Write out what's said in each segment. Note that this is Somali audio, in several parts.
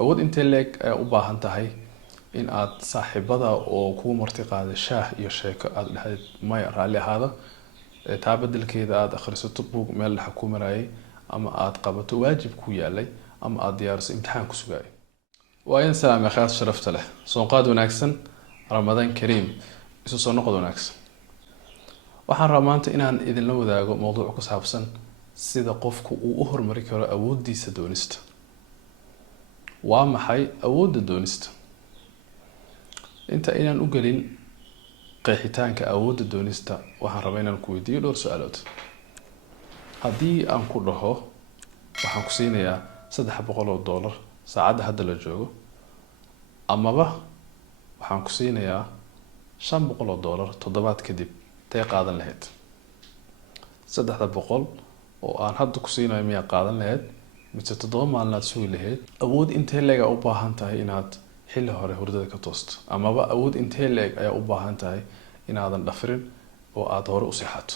awood intee leeg ayaa u baahan tahay in aad saaxiibada oo kugu marti qaaday shaah iyo sheeko aad dhahayd maya raalli ahaada taa bedelkeeda aad akhrisato buug meel dhex ku marayay ama aad qabato waajib ku yaalay ama aad diyaariso imtixaan ku sugayay waa in salaam akhaas sharafta leh soonqaad wanaagsan ramadaan kariim isu soo noqod wanaagsan waxaan rabaa maanta inaan idinla wadaago mowduuc ku saabsan sida qofku uu u horumari karo awoodiisa doonista waa maxay awoodda doonista inta inaan u gelin qeexitaanka awoodda doonista waxaan rabaa inaan ku weydiiyo dhowr su-aalood haddii aan ku dhaho waxaan ku siinayaa $300 saacadda hadda la joogo amaba waxaan ku siinayaa $500 toddobaad kadib tee qaadan lahayd 300 oo aan hadda ku siinayo miyaa qaadan lahayd mise 7 maalinaad sugi lahayd awood intee leeg u baahan tahay inaad xilli hore hurdada ka toosto amaba awood intee leeg ayaa u baahan tahay inaadan dhafirin oo aad hore u seexato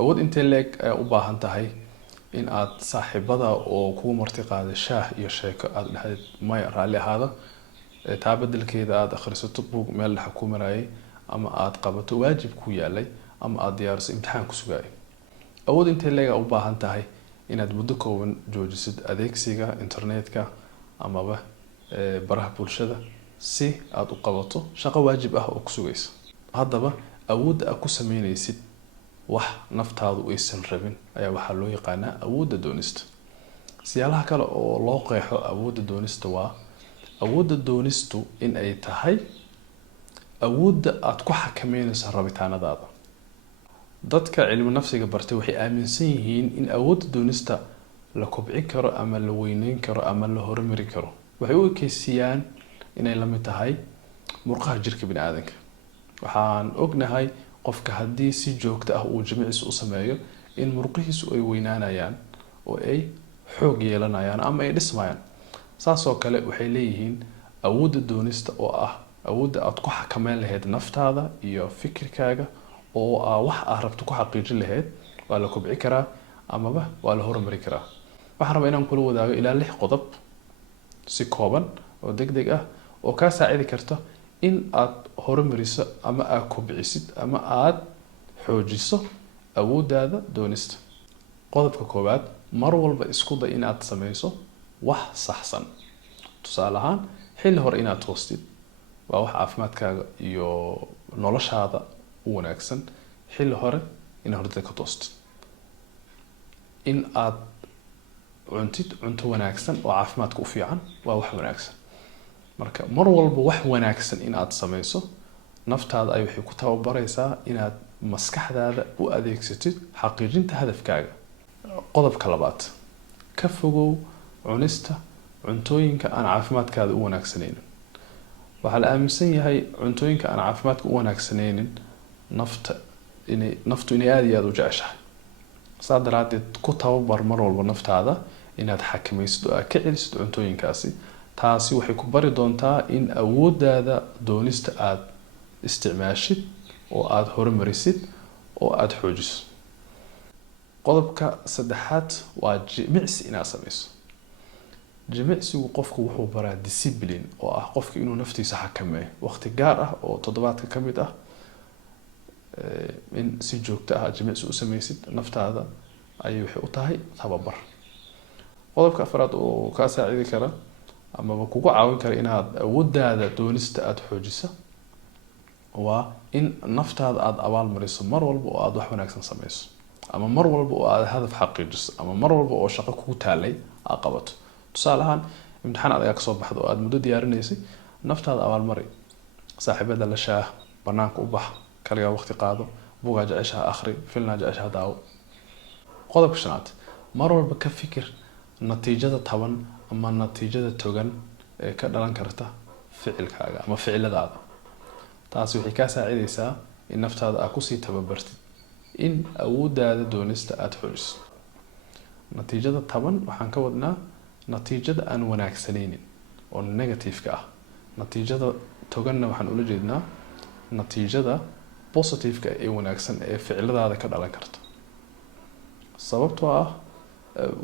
awood intee leeg ayaa u baahan tahay in aad saaxiibada oo kugu marti qaaday shaah iyo sheeko aad dhahayd maya raalli ahaada taa bedelkeeda aad akhrisato buug meel dhex ku marayay ama aad qabato waajib ku yaalay ama aad diyaariso imtixaan ku sugayay awood intee leeg u baahan tahay inaad muddo kooban joojisid adeegsiga internetka amaba baraha bulshada si aad u qabato shaqo waajib ah oo ku sugaysa haddaba awoodda aad ku sameynaysid wax naftaadu aysan rabin ayaa waxaa loo yaqaanaa awoodda doonista siyaalaha kale oo loo qeexo awoodda doonista waa awoodda doonistu in ay tahay awoodda aad ku xakameynayso rabitaanadaada dadka cilmi nafsiga bartay waxay aaminsan yihiin in awoodda doonista la kobcin karo ama la weyneyn karo ama la horumari karo waxay u ekeysiyaan inay la mid tahay murqaha jirka bini'aadanka waxaan ognahay qofka haddii si joogto ah uu jimicsi u sameeyo in murqihiisu ay weynaanayaan oo ay xoog yeelanayaan ama ay dhismayaan saas oo kale waxay leeyihiin awoodda doonista oo ah awoodda aad ku xakameyn lahayd naftaada iyo fikirkaaga oo wax aad rabto ku xaqiijin lahayd waa la kobci karaa amaba waa la horumari karaa waxaan rabaa inaan kula wadaago ilaa 6 qodob si kooban oo degdeg ah oo kaa saacidi karta in aad horumariso ama aad kobcisid ama aad xoojiso awooddaada doonista qodobka koowaad mar walba isku day inaad sameyso wax saxsan tusaale ahaan xilli hore inaad toostid waa wax caafimaadkaaga iyo noloshaada u wanaagsan xilli hore inaad hurdada ka toostid in aad cuntid cunto wanaagsan oo caafimaadka u fiican waa wax wanaagsan marka mar walba wax wanaagsan in aad sameyso naftaada ay waxay ku tababaraysaa inaad maskaxdaada u adeegsatid xaqiijinta hadafkaaga qodobka labaad ka fogow cunista cuntooyinka aan caafimaadkaada u wanaagsanaynin waxaa la aaminsan yahay cuntooyinka aan caafimaadka u wanaagsanaynin naftu inay aada iyo aada u jeceshahay saa daraadeed ku tababar mar walba naftaada inaad xakamaysid oo aad ka celisid cuntooyinkaasi taasi waxay ku bari doontaa in awooddaada doonista aad isticmaashid oo aad horumarisid oo aad xoojiso qodobka saddexaad waa jimicsi inaad sameyso jimicsigu qofku wuxuu baraa discipline oo ah qofka inuu naftiisa xakameeyo waqti gaar ah oo toddobaadka ka mid ah in si joogto ah jimicsi u sameysid naftaada ayay waxay u tahay tababar qodobka afraad oo kaa saacidi kara amaba kugu caawin kara inaad awooddaada doonista aad xoojiso waa in naftaada aad abaal mariso mar walba oo aad wax wanaagsan sameyso ama mar walba oo aad hadaf xaqiijiso ama mar walba oo shaqo kugu taalay aad qabato tusaale ahaan imtixaan aad kasoo baxdo oo aad muddo diyaarinaysay naftaada abaal mari saaxiibada la shaah banaanka u bax kaligaa waqti qaado buugaa jeceshaha akhri filnaa jeceshaha daawo qodobka shanaad mar walba ka fikir natiijada taban ama natiijada togan ee ka dhalan karta ficilkaaga ama ficiladaada taasi waxay kaa saacidaysaa in naftaada aad kusii tababartid in awooddaada doonista aad xoojiso natiijada taban waxaan ka wadnaa natiijada aan wanaagsanaynin oo negative-ka ah natiijada toganna waxaan ula jeednaa natiijada positive-ka ee wanaagsan ee ficiladaada ka dhalan karta sababtoo ah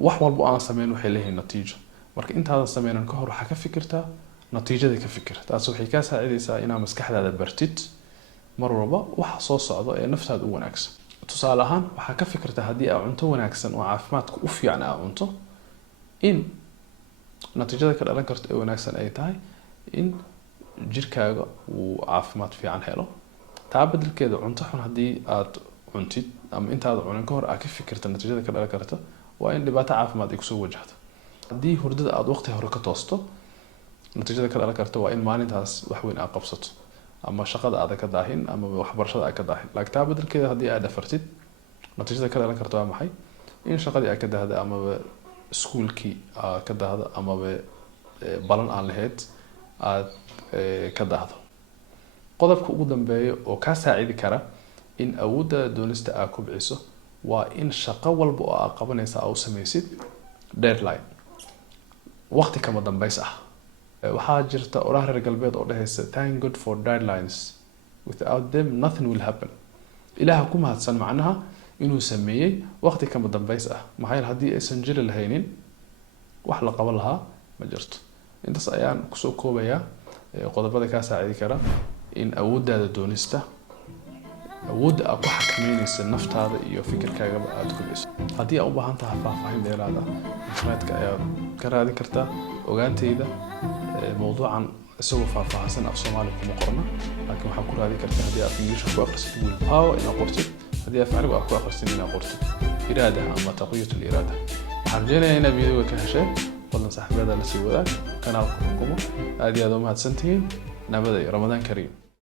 wax walba aan sameyn waxay leeyihiin natiijo marka intaadan sameynan ka hor waxaa ka fikirtaa natiijada ka fikir. taas waxay kaa saacidaysaa inaad maskaxdaada bartid mar walba waxa soo socdo ee naftaada u wanaagsan. tusaale ahaan waxaa ka fikirtaa haddii aad cunto wanaagsan oo caafimaadka u fiican aad cunto, in natiijada ka dhalan karto ee wanaagsan ay tahay in jirkaaga uu caafimaad fiican helo. taa beddelkeeda cunto xun haddii aad cuntid ama intaad cunin ka hor aad ka fikirta natiijada ka dhalan karta, waa in dhibaato caafimaad ay kusoo wajahdo. haddii hurdada aad waqti hore ka toosto, natiijada ka dhalan karta waa in maalintaas wax weyn aad qabsato, ama shaqada aad ka daahin ama waxbarashada aad ka daahin. laakiin taa beddelkeeda haddii aad dhafartid, natiijada ka dhalan karta waa maxay? in shaqadii aad ka daahda, amaba iskuulkii aad ka daahdo, amaba balan aan lahayd aad ka daahdo. qodobka ugu dambeeya oo kaa saacidi kara in awoodda doonista aad kubciso waa in shaqo walba oo aad qabanaysa aad u samaysid deadline, waqti kama dambays ah. waxaa jirta oraah reer galbeed oo dhahaysa thank God for deadlines, without them nothing will happen. ilaaha ku mahadsan macnaha inuu sameeyey waqti kama dambays ah, maxaa yeele haddii aysan jiri lahaynin wax la qaban lahaa ma jirto. intaas ayaan kusoo koobayaa qodobada kaa saacidi kara in awooddaada doonista, awoodda aad ku xakameynaysa naftaada iyo fikirkaagaba aad kubciso. haddii aad u baahan tahay faahfaahin dheeraada, internetka ayaad ka raadin kartaa. ogaantayda mawduucan isagoo faahfaahsan af Soomaali kuma qorna, laakiin waxaad ku raadin kartaa haddii aad English ku akhrisid willpower inaad qortid, haddii aad Carabi aad ku akhrisid inaad qortid iraada ama taqwiyatul iraada. waxaan rajeynayaa inaad videoga ka heshay. fadlan saaxiibada la sii wadaag, kanaalka xukumo. aad iyo aad u mahadsantihiin. nabada iyo Ramadaan Kariim.